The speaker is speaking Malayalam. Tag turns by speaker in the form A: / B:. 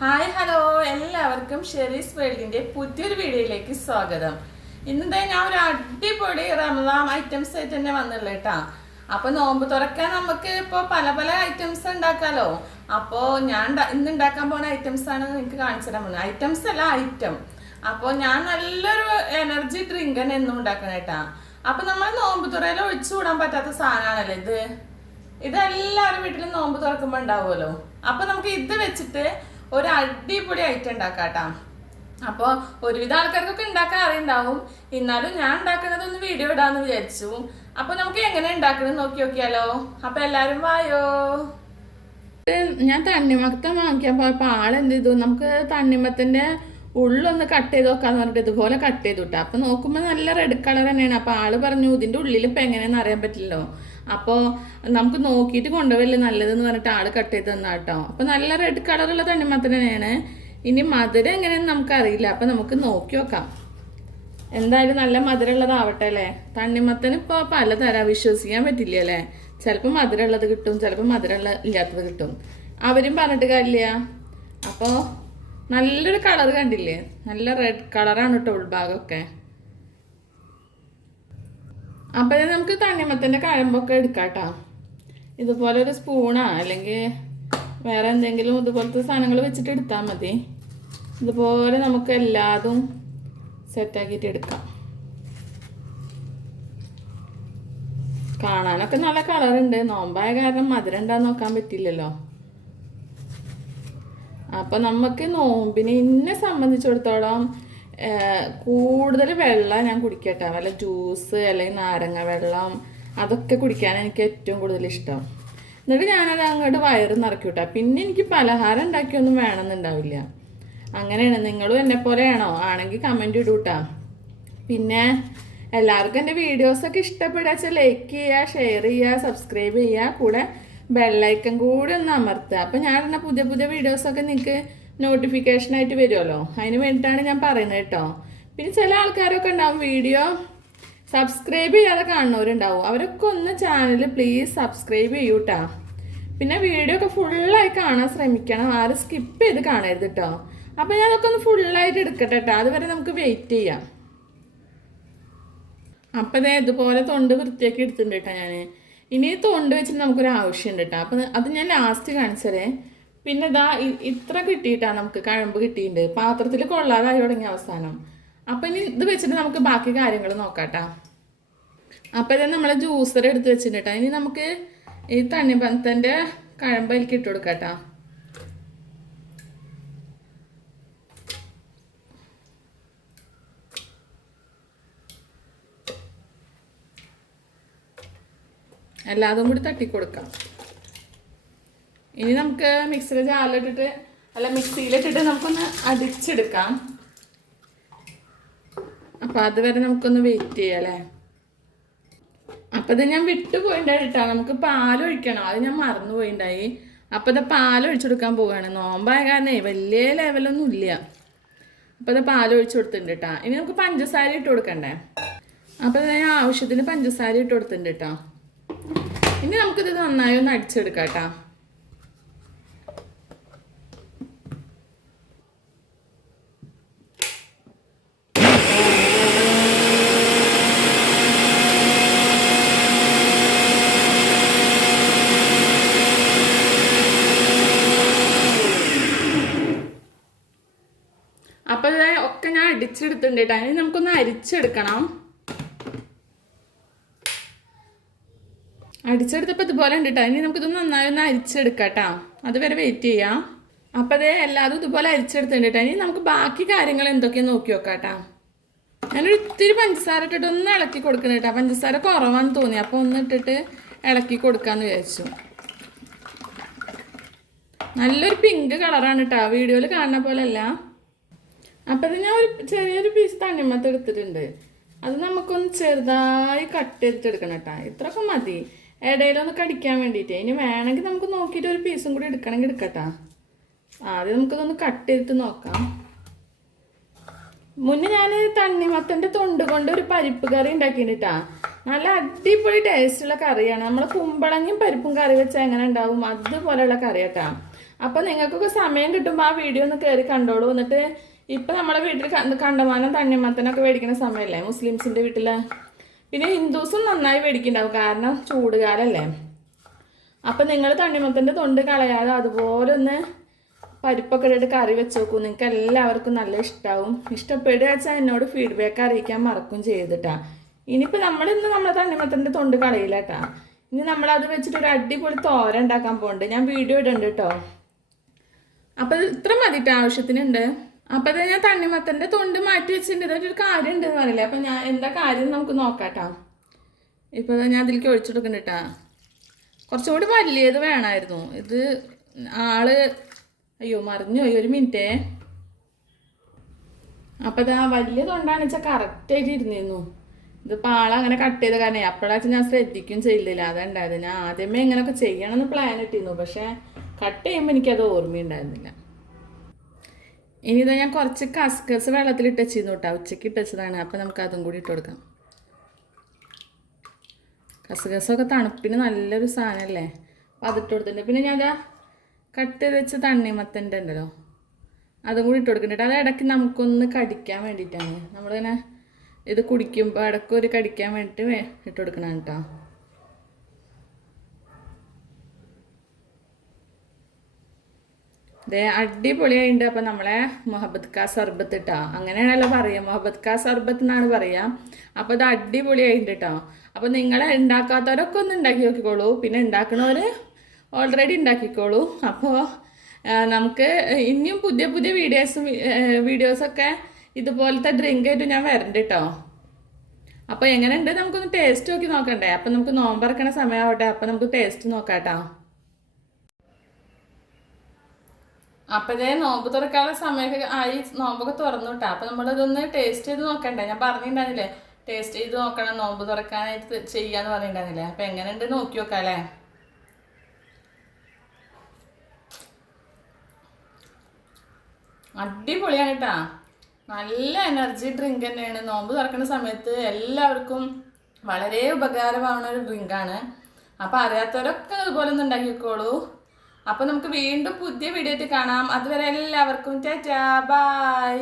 A: Hi hello. എല്ലാവർക്കും ഷെറീസ് വേൾഡിന്റെ പുതിയൊരു വീഡിയോയിലേക്ക് സ്വാഗതം. ഇന്നത്തെ ഞാൻ ഒരു അടിപൊളി റമദാൻ ഐറ്റംസ് ആയിട്ട് തന്നെ വന്നുള്ളൂ കേട്ടാ അപ്പൊ നോമ്പ് തുറക്കാൻ നമുക്ക് ഇപ്പൊ പല പല ഐറ്റംസ് ഉണ്ടാക്കാലോ. അപ്പോ ഞാൻ ഇന്ന് ഉണ്ടാക്കാൻ പോകുന്ന ഐറ്റംസ് ആണ് നിങ്ങൾക്ക് കാണിച്ചു തരാൻ പോകുന്നത്. ഐറ്റംസ് അല്ല ഐറ്റം. അപ്പോൾ ഞാൻ നല്ലൊരു എനർജി ഡ്രിങ്ക് തന്നെ എന്നും ഉണ്ടാക്കണം കേട്ടാ അപ്പൊ നമ്മൾ നോമ്പ് തുറയിൽ ഒഴിച്ചു കൂടാൻ പറ്റാത്ത സാധനമാണല്ലോ ഇത്. ഇത് എല്ലാവരും വീട്ടിലും നോമ്പ് തുറക്കുമ്പോൾ ഉണ്ടാവുമല്ലോ. അപ്പൊ നമുക്ക് ഇത് വെച്ചിട്ട് ഒരു അടിപൊളി ഐറ്റം ഉണ്ടാക്കാട്ടാ അപ്പോൾ ഒരുവിധ ആൾക്കാർക്കൊക്കെ ഉണ്ടാക്കാൻ അറിയുണ്ടാവും. എന്നാലും ഞാൻ ഉണ്ടാക്കുന്നത് ഒന്ന് വീഡിയോ ഇടാന്ന് വിചാരിച്ചു. അപ്പൊ നമുക്ക് എങ്ങനെ ഉണ്ടാക്കുന്നത് നോക്കി നോക്കിയാലോ. അപ്പൊ എല്ലാരും വായോ. ഞാൻ തണ്ണിമത്തം വാങ്ങിക്കാൻ പോയപ്പോൾ ആളെന്ത് ചെയ്തു? നമുക്ക് തണ്ണിമത്തിന്റെ ഉള്ളൊന്ന് കട്ട് ചെയ്ത് നോക്കാന്ന് പറഞ്ഞിട്ട് ഇതുപോലെ കട്ട് ചെയ്തു കിട്ടാം അപ്പൊ നോക്കുമ്പോൾ നല്ല റെഡ് കളർ തന്നെയാണ്. അപ്പൊ ആൾ പറഞ്ഞു ഇതിന്റെ ഉള്ളിൽ ഇപ്പൊ എങ്ങനെയാന്ന് അറിയാൻ പറ്റില്ലല്ലോ. അപ്പോൾ നമുക്ക് നോക്കിയിട്ട് കൊണ്ടുപോയില്ലേ നല്ലതെന്ന് പറഞ്ഞിട്ട് ആൾ കട്ട് ചെയ്ത് തന്നാ കേട്ടോ അപ്പൊ നല്ല റെഡ് കളറുള്ള തണ്ണിമത്തൻ തന്നെയാണ് ഇനി മധുരം എങ്ങനെയെന്ന് നമുക്കറിയില്ല. അപ്പൊ നമുക്ക് നോക്കി നോക്കാം. എന്തായാലും നല്ല മധുരമുള്ളതാവട്ടെ അല്ലേ? തണ്ണിമത്തന് ഇപ്പോൾ പലതരം വിശ്വസിക്കാൻ പറ്റില്ല അല്ലേ? ചിലപ്പോൾ മധുരമുള്ളത് കിട്ടും ചിലപ്പോൾ മധുരമുള്ള ഇല്ലാത്തത് കിട്ടും. അവരും പറഞ്ഞിട്ട് കാര്യമില്ല. അപ്പോൾ നല്ലൊരു കളർ കണ്ടില്ലേ? നല്ല റെഡ് കളറാണ് കേട്ടോ ഉൾഭാഗമൊക്കെ അപ്പോൾ നമുക്ക് തണ്ണിമത്തന്റെ കഴമ്പൊക്കെ എടുക്കാട്ടോ. കേട്ടോ ഇതുപോലെ ഒരു സ്പൂണാ അല്ലെങ്കിൽ വേറെ എന്തെങ്കിലും ഇതുപോലത്തെ സാധനങ്ങൾ വെച്ചിട്ട് എടുത്താൽ മതി. ഇതുപോലെ നമുക്ക് എല്ലാതും സെറ്റാക്കിയിട്ട് എടുക്കാം. കാണാനൊക്കെ നല്ല കളറുണ്ട്. നോമ്പായ കാരണം മധുരം ഉണ്ടാന്ന് നോക്കാൻ പറ്റില്ലല്ലോ. അപ്പൊ നമുക്ക് നോമ്പിനെ ഇന്നെ സംബന്ധിച്ചിടത്തോളം കൂടുതൽ വെള്ളം ഞാൻ കുടിക്കട്ടെ. വല്ല ജ്യൂസ് അല്ലെങ്കിൽ നാരങ്ങ വെള്ളം അതൊക്കെ കുടിക്കാൻ എനിക്ക് ഏറ്റവും കൂടുതൽ ഇഷ്ടം. എന്നിട്ട് ഞാനത് അങ്ങോട്ട് വയറ് നിറയ്ക്കൂട്ടാ പിന്നെ എനിക്ക് പലഹാരം ഉണ്ടാക്കിയൊന്നും വേണമെന്നുണ്ടാവില്ല. അങ്ങനെയാണ്. നിങ്ങളും എന്നെ പോലെയാണോ? ആണെങ്കിൽ കമന്റ് ഇടൂട്ടാ. പിന്നെ എല്ലാവർക്കും എന്റെ വീഡിയോസൊക്കെ ഇഷ്ടപ്പെടുക വെച്ചാൽ ലൈക്ക് ചെയ്യുക ഷെയർ ചെയ്യുക സബ്സ്ക്രൈബ് ചെയ്യുക. കൂടെ ബെല്ലൈക്കൻ കൂടി ഒന്ന് അമർത്തുക. അപ്പം ഞാൻ പുതിയ പുതിയ വീഡിയോസൊക്കെ നിങ്ങൾക്ക് നോട്ടിഫിക്കേഷനായിട്ട് വരുമല്ലോ അതിന് വേണ്ടിയിട്ടാണ് ഞാൻ പറയുന്നത് കേട്ടോ. പിന്നെ ചില ആൾക്കാരൊക്കെ ഉണ്ടാവും വീഡിയോ സബ്സ്ക്രൈബ് ചെയ്യാതെ കാണുന്നവരുണ്ടാവും. അവരൊക്കെ ഒന്ന് ചാനൽ പ്ലീസ് സബ്സ്ക്രൈബ് ചെയ്യൂട്ടാ പിന്നെ വീഡിയോ ഒക്കെ ഫുള്ളായി കാണാൻ ശ്രമിക്കണം. ആരും സ്കിപ്പ് ചെയ്ത് കാണരുത് കേട്ടോ അപ്പം ഞാൻ അതൊക്കെ ഒന്ന് ഫുള്ളായിട്ട് എടുക്കട്ടെ കേട്ടോ അതുവരെ നമുക്ക് വെയിറ്റ് ചെയ്യാം. അപ്പം ദേ ഇതുപോലെ തൊണ്ട് വൃത്തിയാക്കി എടുത്തിട്ടുണ്ട് കേട്ടോ ഞാൻ ഇനി തൊണ്ട് വെച്ചിട്ട് നമുക്കൊരു ആവശ്യമുണ്ട് കേട്ടോ അപ്പം അത് ഞാൻ ലാസ്റ്റ് കാണിച്ചതേ. പിന്നെ ദാ ഇത്ര കിട്ടിയിട്ടാണ് നമുക്ക് കഴമ്പ് കിട്ടിയിട്ടുണ്ട് പാത്രത്തിൽ കൊള്ളാതായി തുടങ്ങിയ അവസാനം. അപ്പം ഇനി ഇത് വെച്ചിട്ട് നമുക്ക് ബാക്കി കാര്യങ്ങൾ നോക്കാട്ടാ. അപ്പം ഇത് നമ്മളെ ജ്യൂസർ എടുത്ത് വെച്ചിട്ടുണ്ട് കേട്ടോ ഇനി നമുക്ക് ഈ തണ്ണിപ്പന്തന്റെ കഴമ്പ് അതിലേക്ക് ഇട്ട് എല്ലാതും കൂടി തട്ടിക്കൊടുക്കാം ഇനി നമുക്ക് മിക്സിയിൽ ജാറിലിട്ടിട്ട് അല്ല മിക്സിയിലിട്ടിട്ട് നമുക്കൊന്ന് അടിച്ചെടുക്കാം. അപ്പം അതുവരെ നമുക്കൊന്ന് വെയിറ്റ് ചെയ്യാം അല്ലേ? അപ്പം ഇത് ഞാൻ വിട്ടുപോയിണ്ടായി കേട്ടോ നമുക്ക് പാലൊഴിക്കണം അത് ഞാൻ മറന്നു പോയിണ്ടായി അപ്പം ഇത് പാൽ ഒഴിച്ചെടുക്കാൻ പോവുകയാണ് നോമ്പായ കാരണേ വലിയ ലെവലൊന്നും ഇല്ല. അപ്പം ഇത് പാൽ ഒഴിച്ചു കൊടുത്തിട്ടുണ്ട് കേട്ടോ ഇനി നമുക്ക് പഞ്ചസാര ഇട്ട് കൊടുക്കണ്ടേ? അപ്പം ഇത് ഞാൻ ആവശ്യത്തിന് പഞ്ചസാര ഇട്ട് കൊടുത്തിട്ടുണ്ട് കേട്ടോ ഇനി നമുക്കിത് നന്നായി ഒന്ന് അടിച്ചെടുക്കാം കേട്ടോ അപ്പം ഇത് ഒക്കെ ഞാൻ അടിച്ചെടുത്തിട്ടുണ്ട് കേട്ടോ ഇനി നമുക്കൊന്ന് അരിച്ചെടുക്കണം. അടിച്ചെടുത്തപ്പോൾ ഇതുപോലെ ഉണ്ട് കേട്ടോ ഇനി നമുക്കിതൊന്ന് നന്നായി ഒന്ന് അരിച്ചെടുക്കാം കേട്ടോ അതുവരെ വെയിറ്റ് ചെയ്യാം. അപ്പോൾ അതേ എല്ലാതും ഇതുപോലെ അരിച്ചെടുത്തിട്ടുണ്ട് കേട്ടോ ഇനി നമുക്ക് ബാക്കി കാര്യങ്ങൾ എന്തൊക്കെയാണ് നോക്കി നോക്കാം കേട്ടോ ഞാനൊരു ഇത്തിരി പഞ്ചസാര ഇട്ടിട്ട് ഒന്ന് ഇളക്കി കൊടുക്കണം കേട്ടോ പഞ്ചസാര കുറവാന്ന് തോന്നി. അപ്പോൾ ഒന്ന് ഇട്ടിട്ട് ഇളക്കി കൊടുക്കാന്ന് വിചാരിച്ചു. നല്ലൊരു പിങ്ക് കളറാണ് കേട്ടോ വീഡിയോയിൽ കാണുന്ന പോലെ അല്ല അപ്പം ഇത് ഞാൻ ഒരു ചെറിയൊരു പീസ് തണ്ണിമത്ത് എടുത്തിട്ടുണ്ട്. അത് നമുക്കൊന്ന് ചെറുതായി കട്ട് ചെയ്തിട്ടെടുക്കണം കേട്ടോ. ഇത്രയൊക്കെ മതി. ഇടയിലൊന്ന് കടിക്കാൻ വേണ്ടിയിട്ട് ഇനി വേണമെങ്കിൽ നമുക്ക് നോക്കിയിട്ട് ഒരു പീസും കൂടി എടുക്കണമെങ്കിൽ എടുക്കട്ടാ. ആദ്യം നമുക്കതൊന്ന് കട്ട് ചെയ്തിട്ട് നോക്കാം. മുന്നേ ഞാൻ തണ്ണിമത്തന്റെ തൊണ്ട് കൊണ്ട് ഒരു പരിപ്പ് കറി ഉണ്ടാക്കിയിട്ടാ നല്ല അടിപൊളി ടേസ്റ്റുള്ള കറിയാണ്. നമ്മൾ കുമ്പളങ്ങയും പരിപ്പും കറി വെച്ചാൽ എങ്ങനെ ഉണ്ടാവും? അതുപോലെയുള്ള കറി കേട്ടാ അപ്പോൾ നിങ്ങൾക്കൊക്കെ സമയം കിട്ടുമ്പോൾ ആ വീഡിയോ ഒന്ന് കയറി കണ്ടോളൂ. എന്നിട്ട് ഇപ്പം നമ്മുടെ വീട്ടിൽ കണ്ട് കണ്ടമാനം തണ്ണിമത്തനൊക്കെ മേടിക്കുന്ന സമയമല്ലേ മുസ്ലിംസിന്റെ വീട്ടിൽ പിന്നെ ഹിന്ദുസും നന്നായി മേടിക്കുന്നുണ്ടാവും കാരണം ചൂടുകാലല്ലേ. അപ്പം നിങ്ങൾ തണ്ണിമത്തന്റെ തൊണ്ട് കളയാതെ അതുപോലെ ഒന്ന് പരിപ്പൊക്കെ ഇട്ടിട്ട് കറി വെച്ച് നോക്കൂ നിങ്ങൾക്ക് എല്ലാവർക്കും നല്ല ഇഷ്ടമാവും ഇഷ്ടപ്പെടുക വെച്ചാൽ എന്നോട് ഫീഡ്ബാക്ക് അറിയിക്കാൻ മറക്കും ചെയ്തിട്ടാ. ഇനിയിപ്പോൾ നമ്മളിന്ന് നമ്മളെ തണ്ണിമത്തന്റെ തൊണ്ട് കളയില്ല കേട്ടാ ഇനി നമ്മൾ അത് വെച്ചിട്ട് ഒരു അടിപൊളി തോര ഉണ്ടാക്കാൻ പോകുന്നുണ്ട് ഞാൻ വീഡിയോ ഇടുന്നുണ്ട് കേട്ടോ അപ്പോൾ ഇത് ഇത്ര മതിയിട്ട് ആവശ്യത്തിനുണ്ട്. അപ്പോൾ അത് ഞാൻ തണ്ണിമത്തന്റെ തൊണ്ട് മാറ്റി വെച്ചിട്ടുണ്ട്. ഇതൊരു കാര്യം ഉണ്ട് എന്ന് പറയില്ലേ. അപ്പം ഞാൻ എന്താ കാര്യം നമുക്ക് നോക്കാട്ടോ. ഇപ്പോൾ ഞാൻ അതിലേക്ക് ഒഴിച്ചെടുക്കുന്നുണ്ട് കേട്ടാ കുറച്ചുകൂടി വലിയത് വേണമായിരുന്നു. ഇത് ആൾ അയ്യോ മറിഞ്ഞു പോയി. ഒരു മിനിറ്റേ. അപ്പം ഇതാ വലിയ തൊണ്ടാന്ന് വെച്ചാൽ കറക്റ്റായിട്ട് ഇരുന്നിരുന്നു. ഇതിപ്പോൾ ആളങ്ങനെ കട്ട് ചെയ്ത കാരണം അപ്പോഴാച്ചും ഞാൻ ശ്രദ്ധിക്കും ചെയ്യില്ല അതുണ്ടായത്. ഞാൻ ആദ്യമേ ഇങ്ങനെയൊക്കെ ചെയ്യണമെന്ന് പ്ലാൻ ഇട്ടിരുന്നു. പക്ഷേ കട്ട് ചെയ്യുമ്പോൾ എനിക്കത് ഓർമ്മയുണ്ടായിരുന്നില്ല. ഇനി ഇതാ ഞാൻ കുറച്ച് കസ്കസ് വെള്ളത്തിൽ ഇട്ടുവച്ചിരുന്നു കേട്ടോ ഉച്ചയ്ക്ക് ഇട്ടച്ചതാണ് അപ്പം നമുക്ക് അതും കൂടി ഇട്ട് കൊടുക്കാം. കസകസൊക്കെ തണുപ്പിന് നല്ലൊരു സാധനമല്ലേ അപ്പോൾ അതിട്ട് കൊടുത്തിട്ടുണ്ട്. പിന്നെ ഞാൻ അതാ കട്ട് ചെയ്ത് വെച്ച് തണ്ണിമത്തന്റെ ഉണ്ടല്ലോ. അതും കൂടി ഇട്ട് കൊടുക്കുന്നുണ്ട്. അത് ഇടയ്ക്ക് നമുക്കൊന്ന് കടിക്കാൻ വേണ്ടിയിട്ടാണ്. നമ്മളിങ്ങനെ ഇത് കുടിക്കുമ്പോൾ ഇടയ്ക്ക് ഒരു കടിക്കാൻ വേണ്ടിയിട്ട് ഇട്ട് കൊടുക്കണം കേട്ടോ ദേ അടിപൊളിയായിട്ടുണ്ട് അപ്പം നമ്മളെ മൊഹബത്ത് കാ സർബത്ത് ഇട്ടോ അങ്ങനെയാണല്ലോ പറയുക മൊഹബത്ത് കാ സർബത്ത് എന്നാണ് പറയുക അപ്പോൾ ഇത് അടിപൊളിയായിട്ടുണ്ട് കേട്ടോ അപ്പോൾ നിങ്ങൾ ഉണ്ടാക്കാത്തവരൊക്കെ ഒന്ന് ഉണ്ടാക്കി നോക്കിക്കോളൂ. പിന്നെ ഉണ്ടാക്കണവർ ഓൾറെഡി ഉണ്ടാക്കിക്കോളൂ അപ്പോൾ നമുക്ക് ഇനിയും പുതിയ പുതിയ വീഡിയോസും വീഡിയോസൊക്കെ ഇതുപോലത്തെ ഡ്രിങ്ക് ആയിട്ട് ഞാൻ വരണ്ട് കേട്ടോ അപ്പോൾ എങ്ങനെയുണ്ട്? നമുക്കൊന്ന് ടേസ്റ്റ് നോക്കി നോക്കണ്ടേ. അപ്പം നമുക്ക് നോമ്പറക്കണ സമയമാവട്ടെ അപ്പം നമുക്ക് ടേസ്റ്റ് നോക്കാം കേട്ടോ അപ്പോഴേ നോമ്പ് തുറക്കാനുള്ള സമയമൊക്കെ ആയി. നോമ്പൊക്കെ തുറന്നു കേട്ടോ അപ്പം നമ്മളതൊന്ന് ടേസ്റ്റ് ചെയ്ത് നോക്കണ്ടേ? ഞാൻ പറഞ്ഞിട്ടുണ്ടായിരുന്നില്ലേ ടേസ്റ്റ് ചെയ്ത് നോക്കണം നോമ്പ് തുറക്കാനായിട്ട് ചെയ്യാന്ന് പറഞ്ഞിട്ടുണ്ടായിരുന്നില്ലേ അപ്പം എങ്ങനെയുണ്ട് നോക്കി നോക്കാം അല്ലേ അടിപൊളിയാണ് കേട്ടാ നല്ല എനർജി ഡ്രിങ്ക് തന്നെയാണ്. നോമ്പ് തുറക്കുന്ന സമയത്ത് എല്ലാവർക്കും വളരെ ഉപകാരമാവുന്ന ഒരു ഡ്രിങ്കാണ് അപ്പോൾ അറിയാത്തവരൊക്കെ അതുപോലെ ഒന്ന് ഉണ്ടാക്കി വെക്കോളൂ അപ്പോൾ നമുക്ക് വീണ്ടും പുതിയ വീഡിയോ ആയിട്ട് കാണാം. അതുവരെ എല്ലാവർക്കും ടാറ്റാ ബൈ